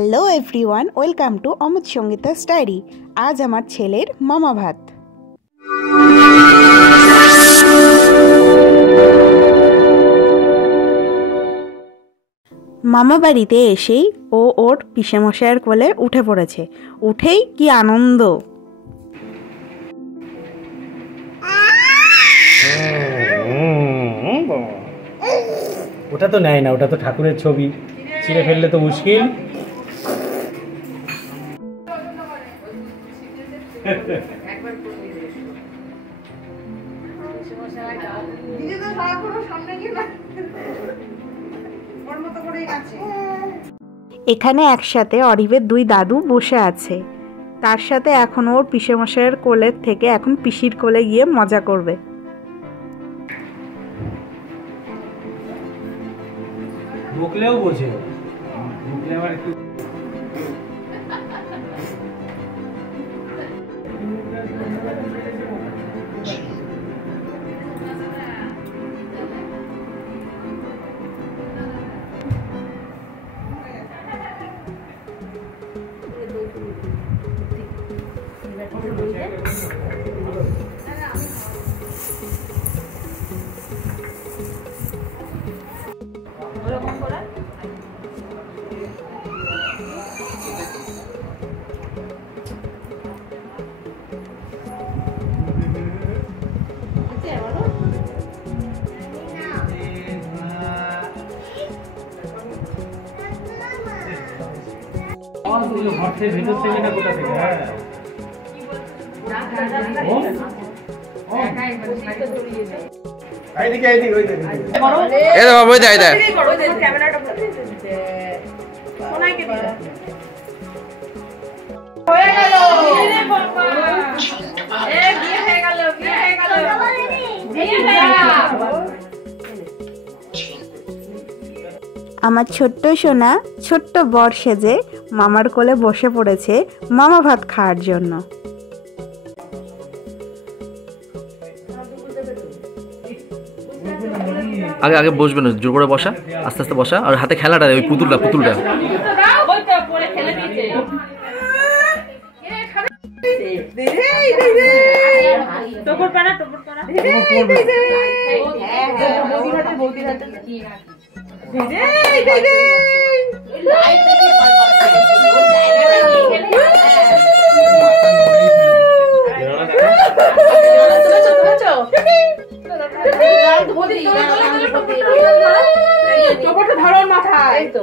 Hello everyone, welcome to Amit Sangeeta's diary. আজ আমার ছেলের মামা ভাত। মামা বাড়িতে এসেই ও ওর পিসেমশাইয়ের কোলে উঠে পড়েছে। উঠেই কি আনন্দ! ওটা তো নেয় না, ওটা তো ঠাকুরের ছবি, ছিঁড়ে ফেললে তো মুশকিল। এখানে একসাথে অরিবের দুই দাদু বসে আছে। তার সাথে এখন ওর পিসেমশাইয়ের কোলের থেকে এখন পিসির কোলে গিয়ে মজা করবে। বকলেও বোঝে, বকলে আবার একটু ভেতর থেকে না কোথা থেকে? আমার ছোট্ট সোনা ছোট্ট বর সেজে মামার কোলে বসে পড়েছে মামা ভাত খাওয়ার জন্য। আগে আগে বসবে না, জোর করে বসা, আস্তে আস্তে বসা, আর হাতে খেলাটা ওই পুতুলটা ধরন মাথায় তো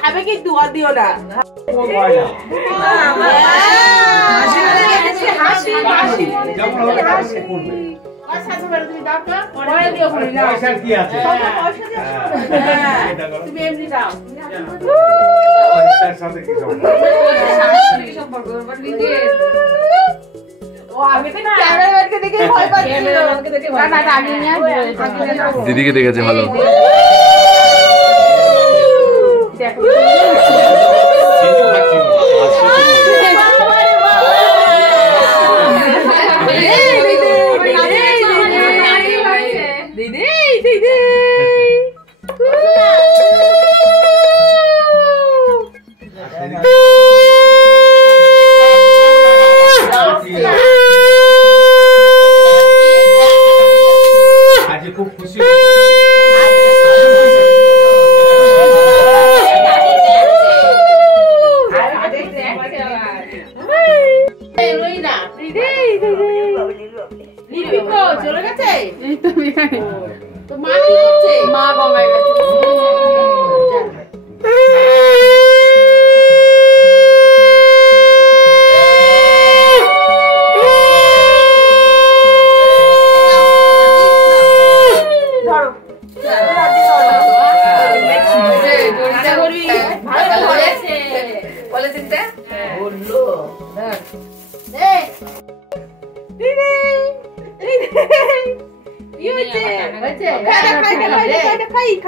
খাবে কি দুয়া দিও না। দিদিকে দেখেছে ভালো। লিপি তো চলে গেছে। এই তো তো মা কি করছে? মা গঙ্গায় গেছে।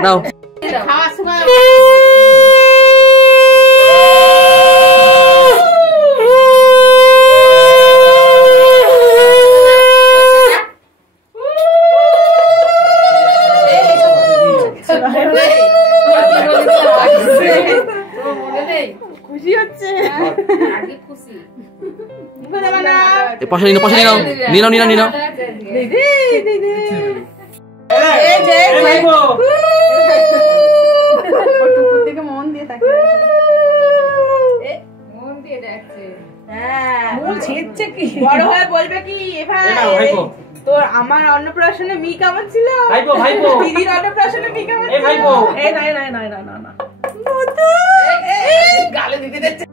নাও খাওয়ার সময় খুশি হচ্ছে। আগে খুশি পয়সা নিয়ে নাও নিয়ে নাও নিয়ে নাও নিয়ে নাও মন দিয়ে দেখছে। বড় হয়ে বলবে কি তোর আমার অন্নপ্রাশনে মি কেমন ছিল, দিদির অন্নপ্রাশনে মি কেমন ছিল। গালে দিতে যাচ্ছে।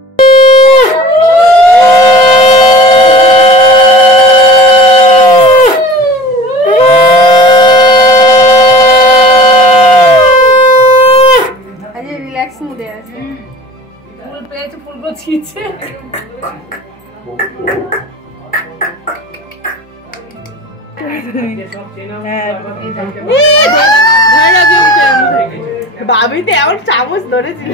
রিল্যাক্স মুডে আছে। ফুল পেয়েছে, ফুলগুলো ছিঁড়ছে। বাবিতে এমন চামচ ধরেছিল।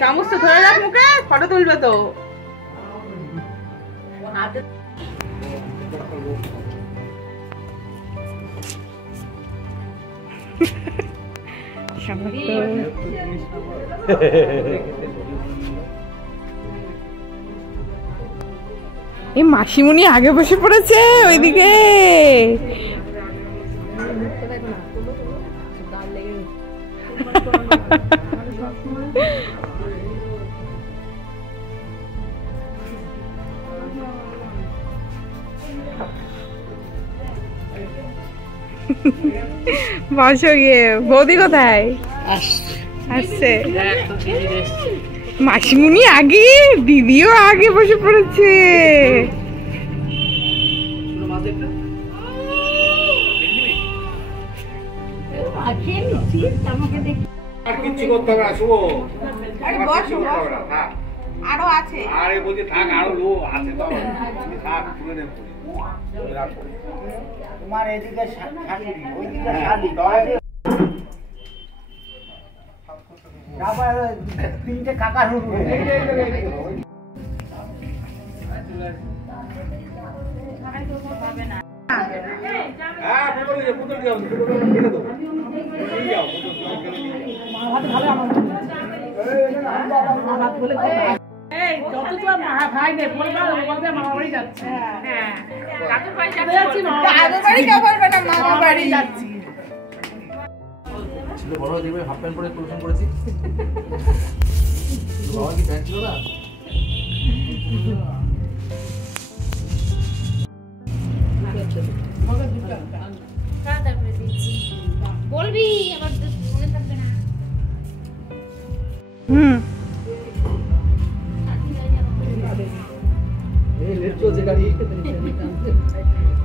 চামচ তো ধরে রাখ মুখে, ফটো তুলবে তো। এই মাসিমণি আগে বসে পড়েছে ওইদিকে। বসো গিয়ে। বৌদি কোথায়? আসছে। মাসিমণি আগে, দিদিও আগে বসে পড়েছে। আরো আছে। আরে বলছি থাক, আরো লোক আছে তো, থাক তুলে নেব। তোমার এদিকে শালি, ওইদিকে শালি। তিনটে কাকা শুরু। ভাই নেই বলবে, মামা বাড়ি যাচ্ছে। হ্যাঁ, কাকুর বাড়ি যাচ্ছি, কাকুর বাড়ি কেউ বলবে না, মামা বাড়ি যাচ্ছি। বড় দেখবে হাফ প্যান্ট পরে পরিশ্রম করেছি। বাবা কি প্যান্ট ছিল না? বলবি আবার মনে থাকবে না।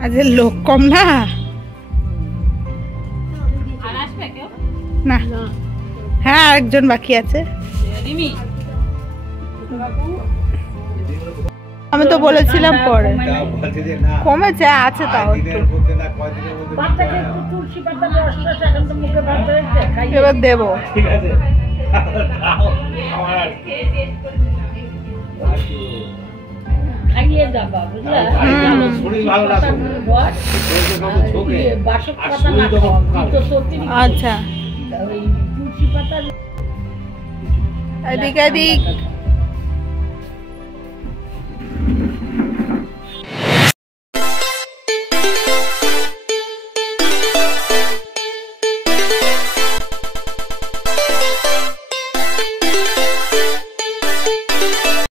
আজ লোক কম না। না, হ্যাঁ আরেকজন বাকি আছে। আমি তো বলেছিলাম পরে কমেছে, আছে তাও এবার দেবো। খাইয়ে যাবা বুঝলা, শরীর ভালো লাগবে। বাসক পাতা না তো সত্যি। আচ্ছা, ওই তুলসী পাতা এদিক এদিক